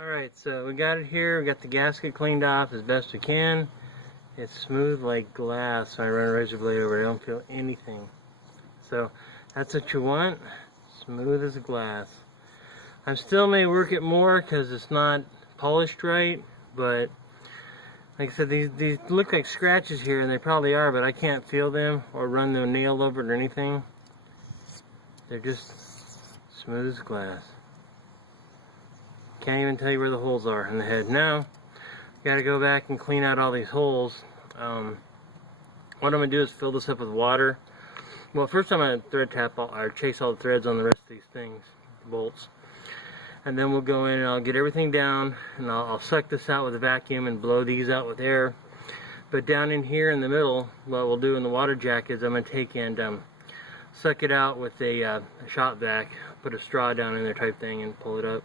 Alright, so we got it here. We got the gasket cleaned off as best we can. It's smooth like glass. So I run a razor blade over it. I don't feel anything. So that's what you want. Smooth as glass. I still may work it more because it's not polished right, but like I said, these look like scratches here, and they probably are, but I can't feel them or run the nail over it or anything. They're just smooth as glass. Can't even tell you where the holes are in the head. Now, got to go back and clean out all these holes. What I'm going to do is fill this up with water. Well, first I'm going to thread tap or chase all the threads on the rest of these things, the bolts. And then we'll go in and I'll get everything down, and I'll suck this out with a vacuum and blow these out with air. But down in here in the middle, what we'll do in the water jack is I'm going to take and suck it out with a shop vac, put a straw down in there type thing and pull it up.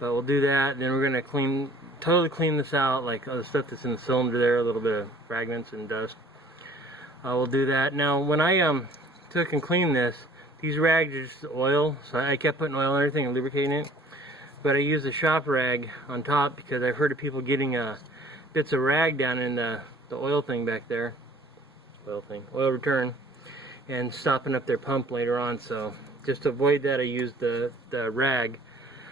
But we'll do that, and then we're going to totally clean this out, like the stuff that's in the cylinder there, a little bit of fragments and dust. We'll do that. Now, when I took and cleaned this, these rags are just oil, so I kept putting oil on everything and lubricating it. But I used a shop rag on top because I've heard of people getting bits of rag down in the oil thing back there, oil return, and stopping up their pump later on. So just to avoid that, I used the rag,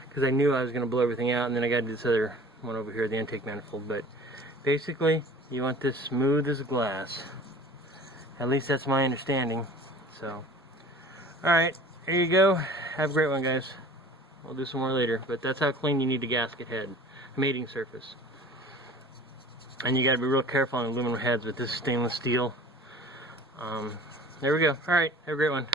because I knew I was going to blow everything out, and then I got to do this other one over here, the intake manifold. But basically, you want this smooth as glass. At least that's my understanding. So, alright, there you go. Have a great one, guys. We'll do some more later. But that's how clean you need a gasket head, a mating surface. And you got to be real careful on aluminum heads with this stainless steel. There we go. Alright, have a great one.